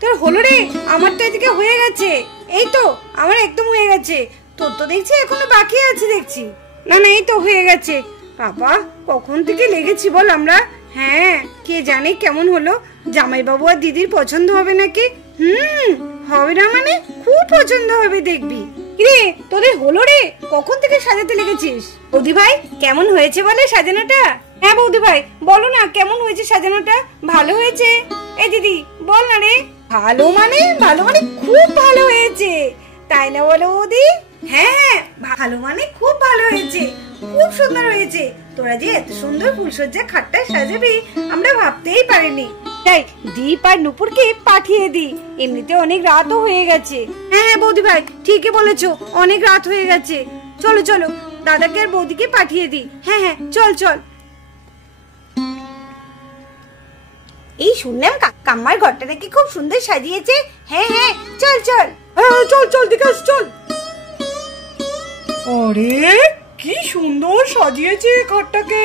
তোর হলো রে? আমার তো এদিকে হয়ে গেছে। এই তো আমার একদম হয়ে গেছে। তোর তো দেখছি এখনো বাকি আছে দেখছি। না না, এই তো হয়ে গেছে। বাবা, কখন থেকে লেগেছি বল আমরা। হ্যাঁ, কে জানে কেমন হলো। জামাইবাবু আর দিদির পছন্দ হবে নাকি? হবে না মানে খুব পছন্দ হবে দেখবি। রে, তোদের হলো রে? কখন থেকে সাজাতে লেগেছিস? বৌদি ভাই, কেমন হয়েছে বলে সাজানোটা? হ্যাঁ বৌদি ভাই, বলো না কেমন হয়েছে সাজানোটা? ভালো হয়েছে। এই দিদি বল না রে। ভালো মানে খুব ভালো হয়েছে, তাই না বলো বৌদি? হ্যাঁ, ভালো মানে খুব ভালো হয়েছে, খুব সুন্দর হয়েছে। তোরা যে এত সুন্দর ফুলসজ্জা খাটটা সাজাবি আমরা ভাবতেই পারিনি। তাই দীপ আর নুপুরকে পাঠিয়ে দি, এমনিতে অনেক রাতও হয়ে গেছে। হ্যাঁ হ্যাঁ বৌদি ভাই, ঠিকই বলেছো, অনেক রাত হয়ে গেছে। চলো চলো, দাদাকে আর বৌদিকে পাঠিয়ে দি। হ্যাঁ হ্যাঁ, চল চল। এই শুনলাম কাম্মার ঘরটা নাকি খুব সুন্দর সাজিয়েছে। হ্যাঁ হ্যাঁ, চল চল। চল চল, দিকে চল। আরে কি সুন্দর সাজিয়েছে ঘরটাকে।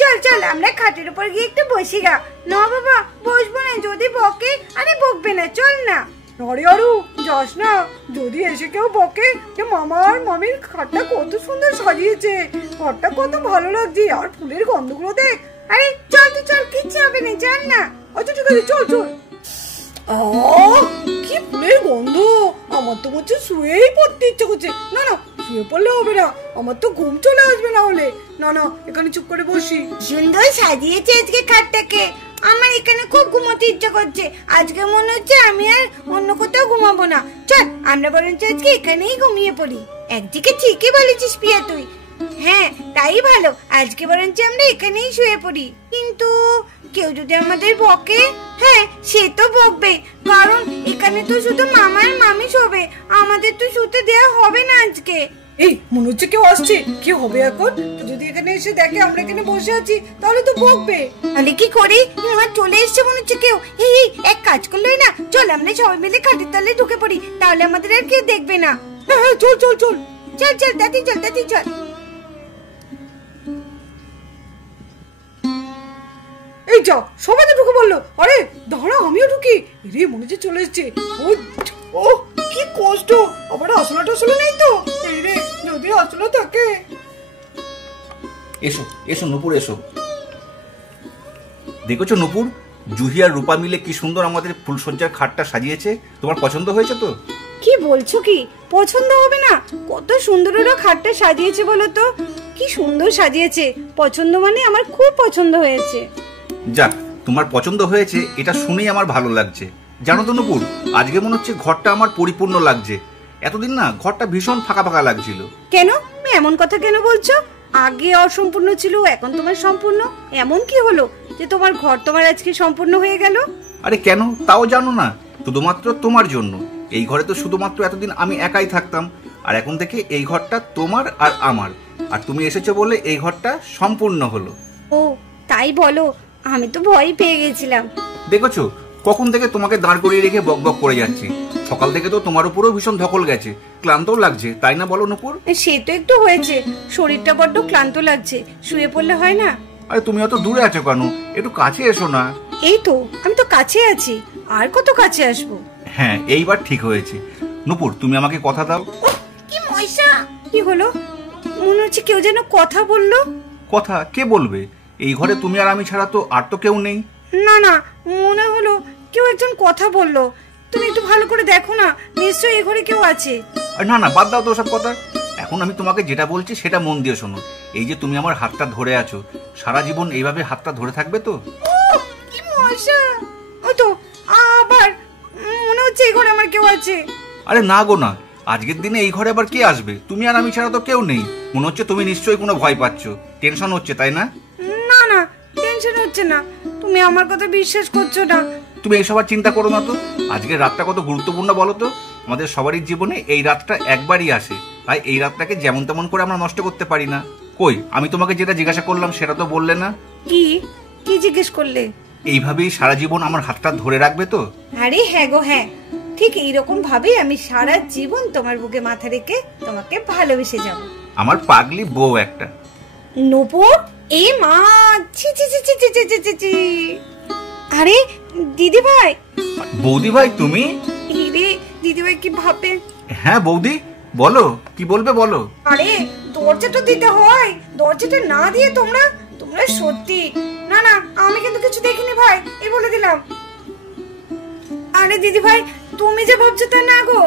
চল চল, আমরা খাটের উপর গিয়ে একটু বসি গা। না বাবা, বসবো না, যদি বকে। আরে বকবে না, চল না। আরে আরু যাস না, যদি এসে কেউ বকে যে মামা আর মামির খাটটা কত সুন্দর সাজিয়েছে, ঘরটা কত ভালো লাগছে, আর ফুলের গন্ধগুলো দেখ। আরে চল তো চল, কিচ্ছু হবে না, চল না। আচ্ছা ঠিক আছে, চল চল। কি ফুলের গন্ধ, আমার তো মনে শুয়েই পড়তে ইচ্ছে করছে। না না, শুয়ে পড়লে হবে না, আমার তো ঘুম চলে আসবে না হলে। না না, এখানে চুপ করে বসি। সুন্দর সাজিয়েছে আজকে খাটটাকে, আমার এখানে খুব ঘুমোতে ইচ্ছে করছে। আজকে মনে হচ্ছে আমি আর অন্য কোথাও ঘুমাবো না। চল আমরা বরঞ্চ আজকে এখানেই ঘুমিয়ে পড়ি। একদিকে ঠিকই বলেছিস পিয়া তুই। হ্যাঁ তাই ভালো, আজকে বরঞ্চ আমরা এখানেই শুয়ে পড়ি। কিন্তু কেউ যদি আমাদের বকে? হ্যাঁ, সে তো বকবে, কারণ এখানে তো শুধু মামা আর মামি শোবে, আমাদের তো শুতে দেয়া হবে না আজকে। এই মনে হচ্ছে কেউ আসছে, কি হবে এখন? যদি এখানে এসে দেখে আমরা এখানে বসে আছি তাহলে তো বকবে। তাহলে কি করি? চলে এসছে মনে হচ্ছে কেউ। এই এক কাজ করলেই না, চল আমরা সবাই মিলে খাটের তলে ঢুকে পড়ি, তাহলে আমাদের আর কেউ দেখবে না। হ্যাঁ চল চল চল চল চল, দাদি চল, দাদি চল। এই যা, সবাই তো ঢুকে বললো। আরে দাঁড়া, আমিও ঢুকি। রে, মনে হচ্ছে চলে এসছে। ও কি কষ্ট, আবার আসলে টাসলে নেই তো? এই রে, যদি আসলে থাকে। এসো এসো নূপুর, এসো। দেখেছো নূপুর, জুহি আর রূপা মিলে কি সুন্দর আমাদের ফুলসজ্জার খাটটা সাজিয়েছে। তোমার পছন্দ হয়েছে তো? কি বলছো, কি পছন্দ হবে না? কত সুন্দর ওরা খাটটা সাজিয়েছে বলো তো, কি সুন্দর সাজিয়েছে। পছন্দ মানে আমার খুব পছন্দ হয়েছে। যাক, তোমার পছন্দ হয়েছে এটা শুনেই আমার ভালো লাগছে। জানো তো নূপুর, আজকে মনে হচ্ছে ঘরটা আমার পরিপূর্ণ লাগছে। এতদিন না ঘরটা ভীষণ ফাঁকা ফাঁকা লাগছিল। কেন, তুমি এমন কথা কেন বলছো? আগে অসম্পূর্ণ ছিল, এখন তোমার সম্পূর্ণ। এমন কি হলো যে তোমার ঘর তোমার আজকে সম্পূর্ণ হয়ে গেল? আরে কেন তাও জানো না? শুধুমাত্র তোমার জন্য। এই ঘরে তো শুধুমাত্র এতদিন আমি একাই থাকতাম, আর এখন থেকে এই ঘরটা তোমার আর আমার। আর তুমি এসেছো বলে এই ঘরটা সম্পূর্ণ হলো। ও তাই বলো, আমি তো ভয় পেয়ে গেছিলাম। দেখেছো, কখন থেকে তোমাকে দাঁড় করিয়ে রেখে বক বক করে যাচ্ছি। সকাল থেকে তো তোমার উপরেও ভীষণ ধকল গেছে, ক্লান্তও লাগছে, তাই না বলো নূপুর? সে তো একটু হয়েছে, শরীরটা বড্ড ক্লান্ত লাগছে, শুয়ে পড়লে হয় না? আরে তুমি অত দূরে আছো কেন? একটু কাছে এসো না। এই তো, আমি তো কাছে আছি, আর কত কাছে আসবো? হ্যাঁ, এইবার ঠিক হয়েছে। নূপুর, তুমি আমাকে কথা দাও। কি ময়সা, কি হলো? মনে হচ্ছে কেউ যেন কথা বললো। কথা কে বলবে? এই ঘরে তুমি আর আমি ছাড়া তো আর তো কেউ নেই। না না, মনে হলো কেউ একজন কথা বললো। তুমি একটু ভালো করে দেখো না, নিশ্চয়ই এই ঘরে কেউ আছে। না না, বাদ দাও তো সব কথা। এখন আমি তোমাকে যেটা বলছি সেটা মন দিয়ে শোনো। এই যে তুমি আমার হাতটা ধরে আছো, সারা জীবন এইভাবে হাতটা ধরে থাকবে তো? কি মজা! ওই তো আবার মনে হচ্ছে এই ঘরে আমার কেউ আছে। আরে না গো না, আজকের দিনে এই ঘরে আবার কে আসবে? তুমি আর আমি ছাড়া তো কেউ নেই। মনে হচ্ছে তুমি নিশ্চয়ই কোনো ভয় পাচ্ছ, টেনশন হচ্ছে, তাই না? না না, টেনশন হচ্ছে না, তুমি আমার কথা বিশ্বাস করছো না। তুমি এইসব আর চিন্তা করো না তো। আজকের রাতটা কত গুরুত্বপূর্ণ বলো তো? আমাদের সবারই জীবনে এই রাতটা একবারই আসে, তাই এই রাতটাকে যেমন তেমন করে আমরা নষ্ট করতে পারি না। কই, আমি তোমাকে যেটা জিজ্ঞাসা করলাম সেটা তো বললে না। কি কি জিজ্ঞেস করলে? এইভাবেই সারা জীবন আমার হাতটা ধরে রাখবে তো? আরে হ্যাঁ গো হ্যাঁ, ঠিক এইরকম ভাবেই আমি সারা জীবন তোমার বুকে মাথা রেখে তোমাকে ভালোবেসে যাব। আমার পাগলি বউ একটা। নূপুর, এ মা, ছি ছি ছি ছি ছি ছি ছি। আরে দিদি ভাই। বৌদি ভাই তুমি? রে দিদি ভাই কি ভাববে? হ্যাঁ বৌদি বলো, কি বলবে বলো। আরে দরজাটা দিতে হয়, দরজাটা না দিয়ে তোমরা সত্যি। না না আমি কিন্তু কিছু দেখিনি ভাই, এই বলে দিলাম। আরে দিদি ভাই তুমি যে ভাবছো তা না গো,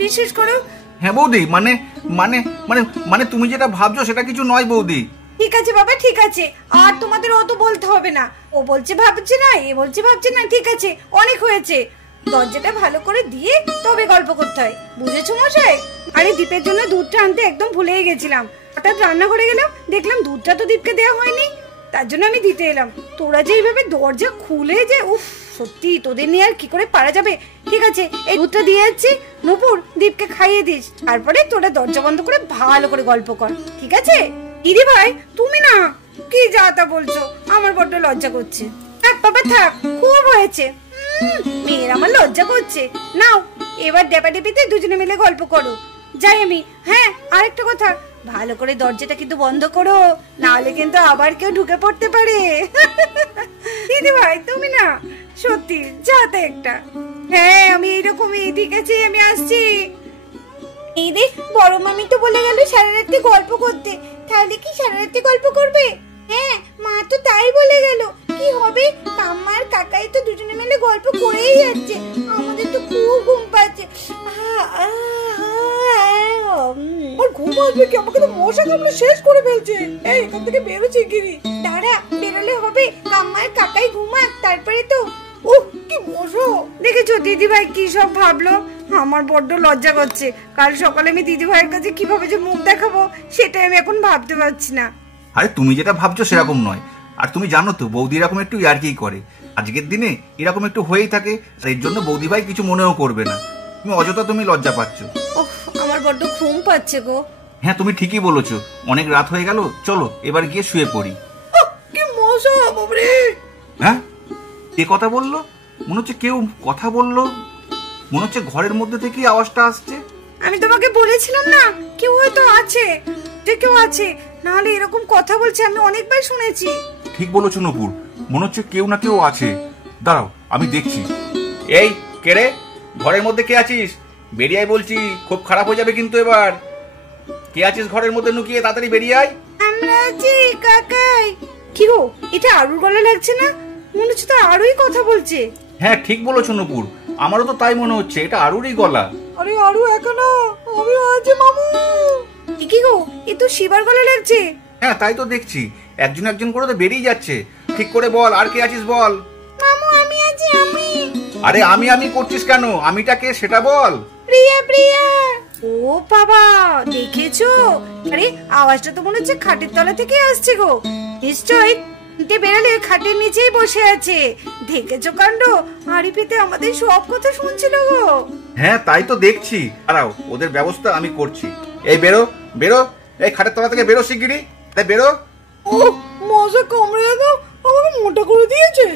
বিশেষ করো। হ্যাঁ বৌদি মানে মানে মানে মানে তুমি যেটা ভাবছো সেটা কিছু নয় বৌদি। ঠিক আছে বাবা ঠিক আছে, আর তোমাদের অত বলতে হবে না। ও বলছে ভাবছে না, এ বলছে ভাবছে না, ঠিক আছে অনেক হয়েছে। দরজাটা ভালো করে দিয়ে তবে গল্প করতে হয়, বুঝেছো মশাই? আরে দীপের জন্য দুধটা আনতে একদম ভুলেই গেছিলাম। হঠাৎ রান্নাঘরে গেলাম, দেখলাম দুধটা তো দীপকে দেওয়া হয়নি, তার জন্য আমি দিতে এলাম। তোরা যে এইভাবে দরজা খুলে যে, উফ সত্যি তোদের নিয়ে আর কি করে পারা যাবে। ঠিক আছে এই দুধটা দিয়ে যাচ্ছি, নূপুর দীপকে খাইয়ে দিস, তারপরে তোরা দরজা বন্ধ করে ভালো করে গল্প কর, ঠিক আছে? দিদি ভাই তুমি না কি যা তা বলছো, আমার বড্ড লজ্জা করছে। থাক বাবা থাক, খুব হয়েছে। মেয়ের আমার লজ্জা করছে। নাও এবার ডেপাডেপিতে দুজনে মিলে গল্প করো। যাই আমি। হ্যাঁ আরেকটা কথা, ভালো করে দরজাটা কিন্তু বন্ধ করো, নাহলে কিন্তু আবার কেউ ঢুকে পড়তে পারে। দিদি ভাই তুমি না সত্যি যাতে একটা। হ্যাঁ আমি এইরকমই, ঠিক আছে আমি আসছি। এই দেখ বড় মামি তো বলে গেল সারা রাত্রি গল্প করতে, তাহলে কি সারা রাত্রি গল্প করবে? হ্যাঁ মা তো তাই বলে গেল। কি হবে, কাম্মা আর কাকাই তো দুজনে মিলে গল্প করেই যাচ্ছে, আমাদের তো খুব ঘুম পাচ্ছে। ওর ঘুম আসবে কি, আমাকে তো মশা কামড়ে শেষ করে ফেলছে। এই এখান থেকে বেরো শিগগিরই। দাঁড়া বেরোলে হবে, কাম্মা আর কাকাই ঘুমাক তারপরে তো। উহ কি মশা! দেখেছো দিদি ভাই কি সব ভাবলো, আমার বড্ড লজ্জা করছে। কাল সকালে আমি দিদি ভাইয়ের কাছে কিভাবে যে মুখ দেখাবো সেটাই আমি এখন ভাবতে পারছি না। আরে তুমি যেটা ভাবছো সেরকম নয়, আর তুমি জানো তো বৌদি এরকম একটু ইয়ার্কিই করে, আজকের দিনে এরকম একটু হয়েই থাকে, এর জন্য বৌদি ভাই কিছু মনেও করবে না। তুমি অযথা তুমি লজ্জা পাচ্ছ। ওহ আমার বড্ড ঘুম পাচ্ছে গো। হ্যাঁ তুমি ঠিকই বলেছো, অনেক রাত হয়ে গেল, চলো এবার গিয়ে শুয়ে পড়ি। কি মশা বাবরে! হ্যাঁ কে কথা বললো? মনে হচ্ছে কেউ কথা বললো, মনে হচ্ছে ঘরের মধ্যে থেকে আওয়াজটা আসছে। আমি তোমাকে বলেছিলাম না কেউ হয়তো আছে, যে কেউ আছে, নাহলে এরকম কথা বলছে আমি অনেকবার শুনেছি। ঠিক বলেছো নূপুর, মনে হচ্ছে কেউ না কেউ আছে। দাঁড়াও আমি দেখছি। এই কে রে, ঘরের মধ্যে কে আছিস? বেরিয়ে আয় বলছি, খুব খারাপ হয়ে যাবে কিন্তু এবার। কে আছিস ঘরের মধ্যে লুকিয়ে, তাড়াতাড়ি বেরিয়ে আয়। আমরা আছি কাকাই। কি গো এটা আরুর গলা লাগছে না? মনে হচ্ছে তো আরুই কথা বলছে। হ্যাঁ ঠিক বলেছো নূপুর, আমারও তো তাই মনে হচ্ছে, এটা আরুরই গলা। আরে আরু এখানে, আমি আছি মামু। কি গো এ তো শিবার গলা লাগছে। হ্যাঁ তাই তো দেখছি, একজন একজন করে তো বেরিয়ে যাচ্ছে। ঠিক করে বল, আর কে আছিস বল। মামু আমি আছি আমি। আরে আমি করছিস কেন, আমিটা কে সেটা বল। প্রিয়া প্রিয়া। ও বাবা দেখেছো, আরে আওয়াজটা তো মনে হচ্ছে খাটের তলা থেকে আসছে গো। নিশ্চয়ই বেড়ালে খাটের নিচেই বসে আছে। দেখেছো কাণ্ড, হাড়ি পেতে আমাদের সব কথা শুনছিল গো। হ্যাঁ তাই তো দেখছি, দাঁড়াও ওদের ব্যবস্থা আমি করছি। এই বেরো বেরো, এই খাটের তলা থেকে বেরো শিগগিরই, তাই বেরো। ও মজা কামড়ে দাও, আমাকে মোটা করে দিয়েছে।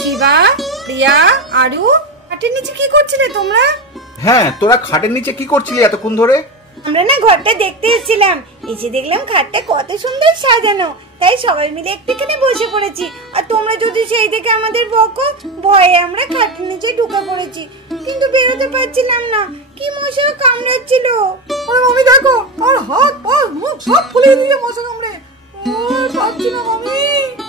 শিবা প্রিয়া আরু খাটের নিচে কি করছিলে তোমরা? হ্যাঁ তোরা খাটের নিচে কি করছিলি এতক্ষণ ধরে? আমরা না ঘরটা দেখতে এসেছিলাম, এসে দেখলাম খাটটা কত সুন্দর সাজানো, তাই সবাই মিলে একটুখানি বসে পড়েছি। আর তোমরা যদি সেই দেখে আমাদের বকো, ভয়ে আমরা খাটের নিচে ঢুকে পড়েছি, কিন্তু বেরোতে পারছিলাম না, কি মশা কামড়াচ্ছিল। আরে মামি দেখো, আর হাত পা মুখ সব ফুলে দিয়েছে মশা কামড়ে। আর পাচ্ছি না মামি।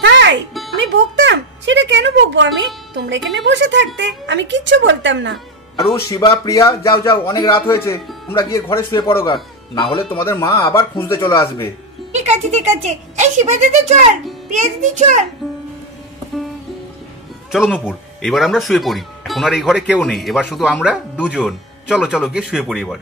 তাই আমি বকতাম, সেটা কেন বকবো আমি? তোমরা এখানে বসে থাকতে আমি কিচ্ছু বলতাম না। আরু শিবা প্রিয়া যাও যাও, অনেক রাত হয়েছে, তোমরা গিয়ে ঘরে শুয়ে পড়ো গা, না হলে তোমাদের মা আবার খুঁজতে চলে আসবে। ঠিক আছে ঠিক আছে, এই শিবা দিদি চল, প্রিয়া দিদি চল। চলো নূপুর এবার আমরা শুয়ে পড়ি, এখন আর এই ঘরে কেউ নেই, এবার শুধু আমরা দুজন। চলো চলো গিয়ে শুয়ে পড়ি এবার।